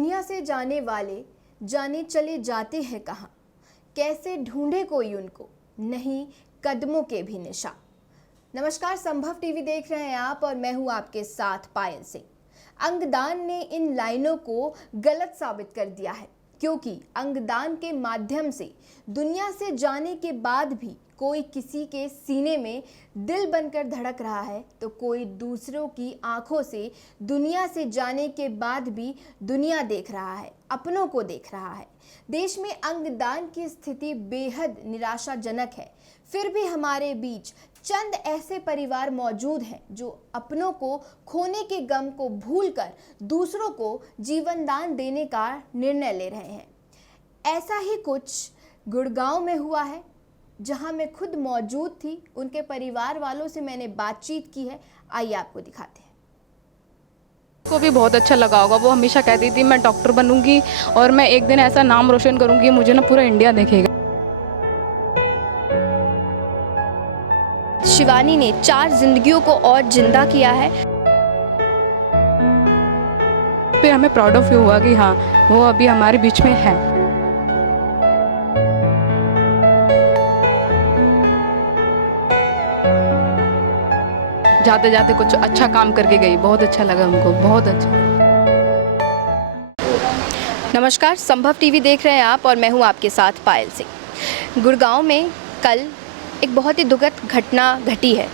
दुनिया से जाने वाले जाने चले जाते हैं कहाँ, कैसे ढूंढे कोई उनको, नहीं कदमों के भी निशान। नमस्कार, संभव टीवी देख रहे हैं आप और मैं हूं आपके साथ पायल सिंह। अंगदान ने इन लाइनों को गलत साबित कर दिया है, क्योंकि अंगदान के माध्यम से दुनिया से जाने के बाद भी कोई किसी के सीने में दिल बनकर धड़क रहा है, तो कोई दूसरों की आंखों से दुनिया से जाने के बाद भी दुनिया देख रहा है, अपनों को देख रहा है। देश में अंगदान की स्थिति बेहद निराशाजनक है, फिर भी हमारे बीच चंद ऐसे परिवार मौजूद हैं जो अपनों को खोने के गम को भूलकर दूसरों को जीवन दान देने का निर्णय ले रहे हैं। ऐसा ही कुछ गुड़गांव में हुआ है, जहां मैं खुद मौजूद थी। उनके परिवार वालों से मैंने बातचीत की है, आइए आपको दिखाते हैं। को भी बहुत अच्छा लगा होगा। वो हमेशा कहती थी मैं डॉक्टर बनूंगी और मैं एक दिन ऐसा नाम रोशन करूंगी, मुझे ना पूरा इंडिया देखेगा। शिवानी ने 4 जिंदगियों को और जिंदा किया है। फिर हमें प्राउड ऑफ यू हुआ कि हाँ, वो अभी हमारे बीच में है। जाते जाते कुछ अच्छा काम करके गई, बहुत अच्छा लगा हमको, बहुत अच्छा। नमस्कार, संभव टीवी देख रहे हैं आप और मैं हूं आपके साथ पायल सिंह। गुड़गांव में कल एक बहुत ही दुखद घटना घटी है।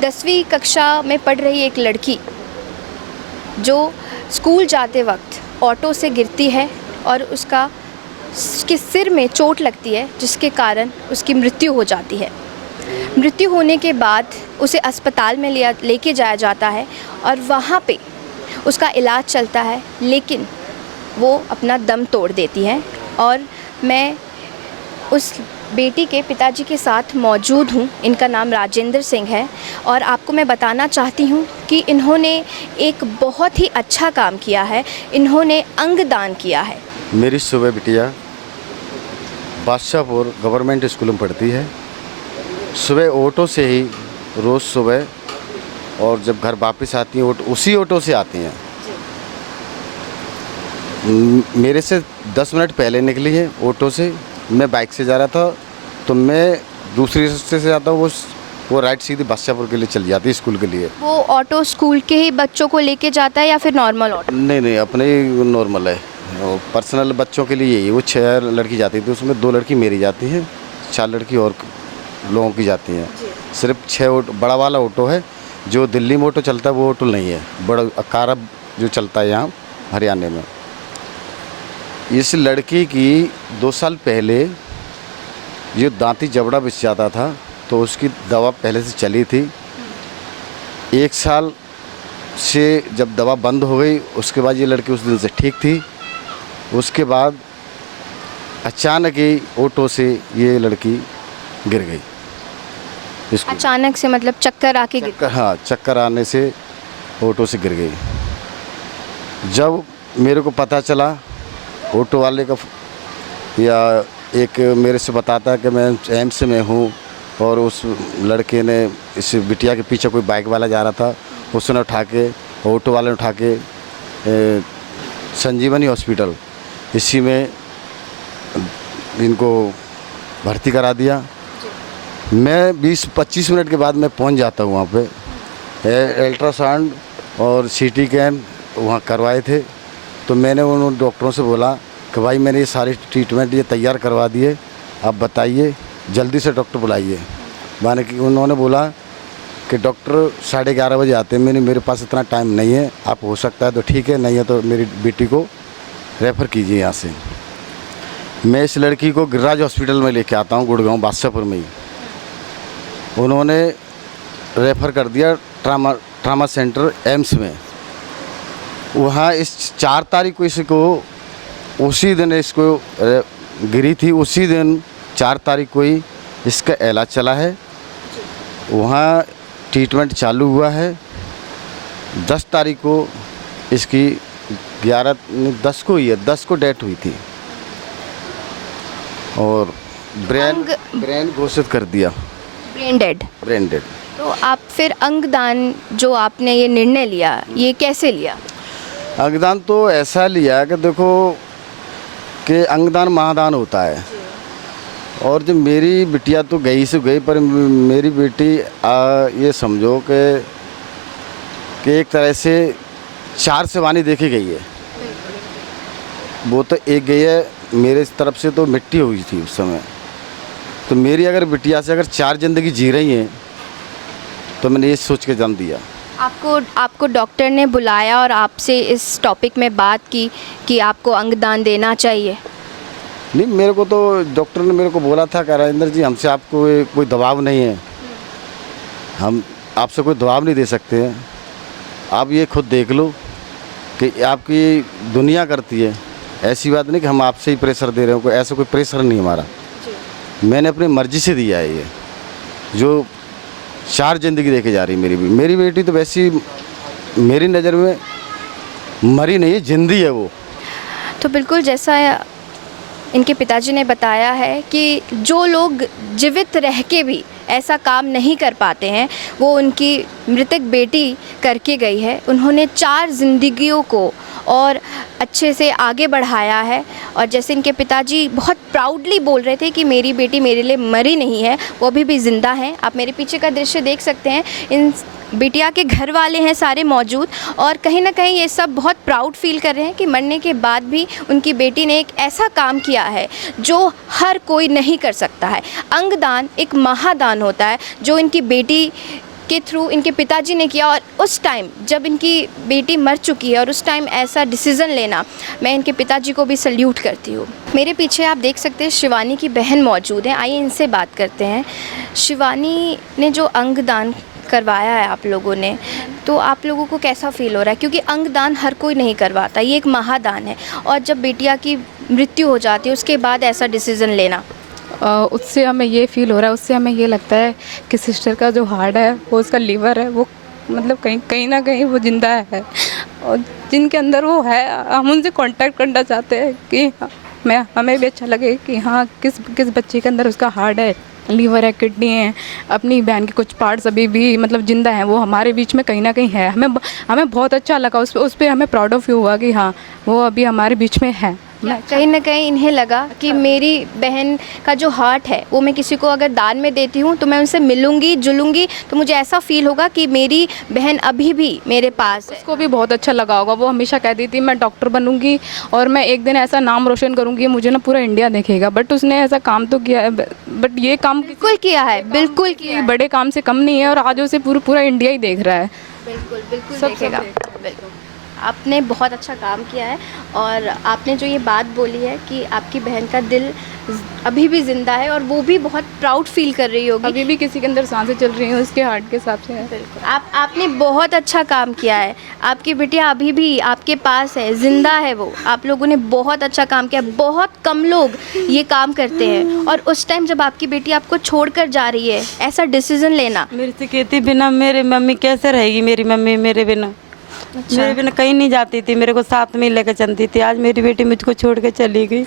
10वीं कक्षा में पढ़ रही एक लड़की जो स्कूल जाते वक्त ऑटो से गिरती है और उसके सिर में चोट लगती है, जिसके कारण उसकी मृत्यु हो जाती है। मृत्यु होने के बाद उसे अस्पताल में लेके जाया जाता है और वहाँ पे उसका इलाज चलता है, लेकिन वो अपना दम तोड़ देती है। और मैं उस बेटी के पिताजी के साथ मौजूद हूँ। इनका नाम राजेंद्र सिंह है और आपको मैं बताना चाहती हूँ कि इन्होंने एक बहुत ही अच्छा काम किया है। इन्होंने अंगदान किया है। मेरी सुबह बिटिया बादशाहपुर गवर्नमेंट स्कूल में पढ़ती है। सुबह ऑटो से ही रोज़ सुबह, और जब घर वापस आती हैं उसी ऑटो से आती हैं। मेरे से 10 मिनट पहले निकली है ऑटो से। मैं बाइक से जा रहा था, तो मैं दूसरी रास्ते से जाता हूँ, वो राइट सीधी बादशाहपुर के लिए चल जाती है स्कूल के लिए। वो ऑटो स्कूल के ही बच्चों को लेके जाता है या फिर नॉर्मल ऑटो? नहीं, अपने ही नॉर्मल है, पर्सनल बच्चों के लिए यही। वो 6 लड़की जाती थी, उसमें 2 लड़की मेरी जाती हैं, 4 लड़की और लोगों की जाती हैं। सिर्फ 6 ऑटो, बड़ा वाला ऑटो है। जो दिल्ली में ऑटो चलता है वो ऑटो नहीं है, बड़ा कार जो चलता है यहाँ हरियाणा में। इस लड़की की 2 साल पहले ये दांती जबड़ा बिछ जाता था, तो उसकी दवा पहले से चली थी। 1 साल से जब दवा बंद हो गई, उसके बाद ये लड़की उस दिन से ठीक थी। उसके बाद अचानक ही ऑटो से ये लड़की गिर गई। अचानक से मतलब चक्कर आके गिर? हाँ, चक्कर आने से ऑटो से गिर गई। जब मेरे को पता चला, ऑटो वाले का या एक मेरे से बताता है कि मैं एम्स में हूँ, और उस लड़के ने, इस बिटिया के पीछे कोई बाइक वाला जा रहा था, उसने उठा के, ऑटो वाले ने उठा के संजीवनी हॉस्पिटल इसी में इनको भर्ती करा दिया। मैं 20-25 मिनट के बाद मैं पहुंच जाता हूं वहाँ पे। अल्ट्रासाउंड और सीटी स्कैन वहाँ करवाए थे। तो मैंने उन डॉक्टरों से बोला कि भाई मैंने ये सारी ट्रीटमेंट ये तैयार करवा दिए, आप बताइए, जल्दी से डॉक्टर बुलाइए। माने कि उन्होंने बोला कि डॉक्टर 11:30 बजे आते हैं। मेरे पास इतना टाइम नहीं है, आप हो सकता है तो ठीक है, नहीं है तो मेरी बेटी को रेफ़र कीजिए यहाँ से। मैं इस लड़की को गिरिराज हॉस्पिटल में लेके आता हूँ, गुड़गांव बादशाहपुर में ही। उन्होंने रेफ़र कर दिया ट्रामा सेंटर एम्स में। वहाँ इस 4 तारीख को इसको, उसी दिन इसको गिरी थी, उसी दिन 4 तारीख को ही इसका इलाज चला है। वहाँ ट्रीटमेंट चालू हुआ है। 10 तारीख को इसकी 10 को ही है, 10 को डेथ हुई थी और ब्रेन घोषित कर दिया, ब्रेन डेड। तो आप फिर अंगदान जो आपने ये निर्णय लिया, ये कैसे लिया? अंगदान तो ऐसा लिया कि देखो कि अंगदान महादान होता है। और जब मेरी बिटिया तो गई से गई, पर मेरी बेटी ये समझो कि एक तरह से 4 सेवानी देखी गई है। वो तो एक गई है, मेरे तरफ से तो मिट्टी हुई थी उस समय। तो मेरी अगर बिटिया से अगर 4 ज़िंदगी जी रही हैं तो मैंने ये सोच के जन्म दिया। आपको डॉक्टर ने बुलाया और आपसे इस टॉपिक में बात की कि आपको अंगदान देना चाहिए? नहीं, मेरे को तो डॉक्टर ने मेरे को बोला था कि राजेंद्र जी, हमसे आपको कोई दबाव नहीं है, हम आपसे कोई दबाव नहीं दे सकते हैं, आप ये खुद देख लो कि आपकी दुनिया करती है। ऐसी बात नहीं कि हम आपसे ही प्रेशर दे रहे हो, कोई ऐसा कोई प्रेशर नहीं हमारा। मैंने अपनी मर्ज़ी से दिया है ये, जो 4 ज़िंदगी देके जा रही है मेरी बेटी। तो वैसी मेरी नज़र में मरी नहीं है, जिंदी है वो। तो बिल्कुल जैसा इनके पिताजी ने बताया है कि जो लोग जीवित रह के भी ऐसा काम नहीं कर पाते हैं, वो उनकी मृतक बेटी करके गई है। उन्होंने 4 ज़िंदगियों को और अच्छे से आगे बढ़ाया है। और जैसे इनके पिताजी बहुत प्राउडली बोल रहे थे कि मेरी बेटी मेरे लिए मरी नहीं है, वो अभी भी ज़िंदा है। आप मेरे पीछे का दृश्य देख सकते हैं, इन बिटिया के घर वाले हैं सारे मौजूद, और कहीं ना कहीं ये सब बहुत प्राउड फील कर रहे हैं कि मरने के बाद भी उनकी बेटी ने एक ऐसा काम किया है जो हर कोई नहीं कर सकता है। अंगदान एक महादान होता है जो इनकी बेटी के थ्रू इनके पिताजी ने किया। और उस टाइम जब इनकी बेटी मर चुकी है और उस टाइम ऐसा डिसीज़न लेना, मैं इनके पिताजी को भी सल्यूट करती हूँ। मेरे पीछे आप देख सकते हैं शिवानी की बहन मौजूद हैं, आइए इनसे बात करते हैं। शिवानी ने जो अंगदान करवाया है आप लोगों ने, तो आप लोगों को कैसा फ़ील हो रहा है? क्योंकि अंगदान हर कोई नहीं करवाता, ये एक महादान है। और जब बेटिया की मृत्यु हो जाती है उसके बाद ऐसा डिसीज़न लेना, उससे हमें ये फील हो रहा है, उससे हमें ये लगता है कि सिस्टर का जो हार्ट है, वो उसका लीवर है, वो मतलब कहीं ना कहीं वो ज़िंदा है। और जिनके अंदर वो है, हम उनसे कांटेक्ट करना चाहते हैं कि हमें भी अच्छा लगे कि हाँ, किस बच्चे के अंदर उसका हार्ट है, लीवर है, किडनी है, अपनी बहन के कुछ पार्ट्स अभी भी मतलब ज़िंदा हैं, वो हमारे बीच में कहीं ना कहीं है। हमें बहुत अच्छा लगा, उस पर हमें प्राउड ऑफ यू हुआ कि हाँ, वो अभी हमारे बीच में है। कहीं ना कहीं इन्हें लगा कि मेरी बहन का जो हार्ट है वो मैं किसी को अगर दान में देती हूँ तो मैं उनसे मिलूँगी जुलूँगी, तो मुझे ऐसा फील होगा कि मेरी बहन अभी भी मेरे पास है। उसको भी बहुत अच्छा लगा होगा। वो हमेशा कहती थी मैं डॉक्टर बनूंगी और मैं एक दिन ऐसा नाम रोशन करूंगी, मुझे ना पूरा इंडिया देखेगा। बट उसने ऐसा काम तो किया है, बट ये काम बिल्कुल किया है, बिल्कुल किया है। बड़े काम से कम नहीं है, और आज उसे पूरा इंडिया ही देख रहा है। बिल्कुल देखेगा। बिल्कुल आपने बहुत अच्छा काम किया है। और आपने जो ये बात बोली है कि आपकी बहन का दिल अभी भी ज़िंदा है और वो भी बहुत प्राउड फील कर रही होगी, अभी भी किसी के अंदर सांसें चल रही हैं उसके हार्ट के हिसाब से। बिल्कुल आपने बहुत अच्छा काम किया है। आपकी बिटिया अभी भी आपके पास है, ज़िंदा है वो। आप लोगों ने बहुत अच्छा काम किया। बहुत कम लोग ये काम करते हैं, और उस टाइम जब आपकी बेटी आपको छोड़कर जा रही है, ऐसा डिसीज़न लेना। मेरे से कहती बिना मेरे मम्मी कैसे रहेगी, मेरी मम्मी मेरे बिना। मेरे बिना कहीं नहीं जाती थी, मेरे को साथ में लेकर चलती थी। आज मेरी बेटी मुझको छोड़ के चली गई।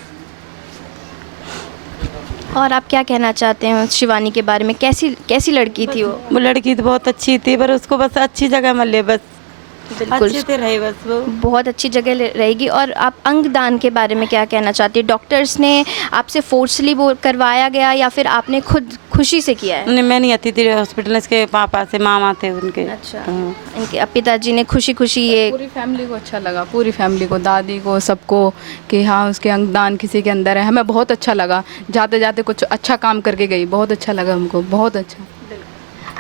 और आप क्या कहना चाहते हैं शिवानी के बारे में? कैसी लड़की थी वो? वो लड़की तो बहुत अच्छी थी, पर उसको बस अच्छी जगह मिले, बस बिल्कुल अच्छे से रहे, बस वो बहुत अच्छी जगह रहेगी। और आप अंगदान के बारे में क्या कहना चाहती है? डॉक्टर्स ने आपसे फोर्सली वो करवाया गया या फिर आपने खुद खुशी से किया है? मैं नहीं आती थी हॉस्पिटल, इसके पापा से मामा थे उनके। अच्छा, इनके पिताजी ने खुशी ये पूरी फैमिली को अच्छा लगा, पूरी फैमिली को, दादी को, सबको, कि हाँ उसके अंगदान किसी के अंदर है। हमें बहुत अच्छा लगा, जाते जाते कुछ अच्छा काम करके गई, बहुत अच्छा लगा हमको, बहुत अच्छा।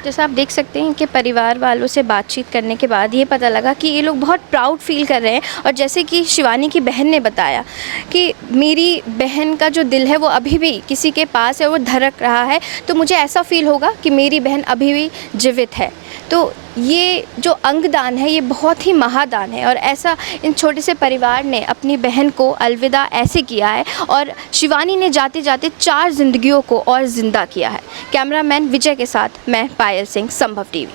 जैसा आप देख सकते हैं कि परिवार वालों से बातचीत करने के बाद ये पता लगा कि ये लोग बहुत प्राउड फील कर रहे हैं। और जैसे कि शिवानी की बहन ने बताया कि मेरी बहन का जो दिल है वो अभी भी किसी के पास है, वो धड़क रहा है, तो मुझे ऐसा फील होगा कि मेरी बहन अभी भी जीवित है। तो ये जो अंगदान है ये बहुत ही महादान है, और ऐसा इन छोटे से परिवार ने अपनी बहन को अलविदा ऐसे किया है। और शिवानी ने जाते जाते 4 जिंदगियों को और ज़िंदा किया है। कैमरामैन विजय के साथ मैं पायल सिंह, संभव टीवी।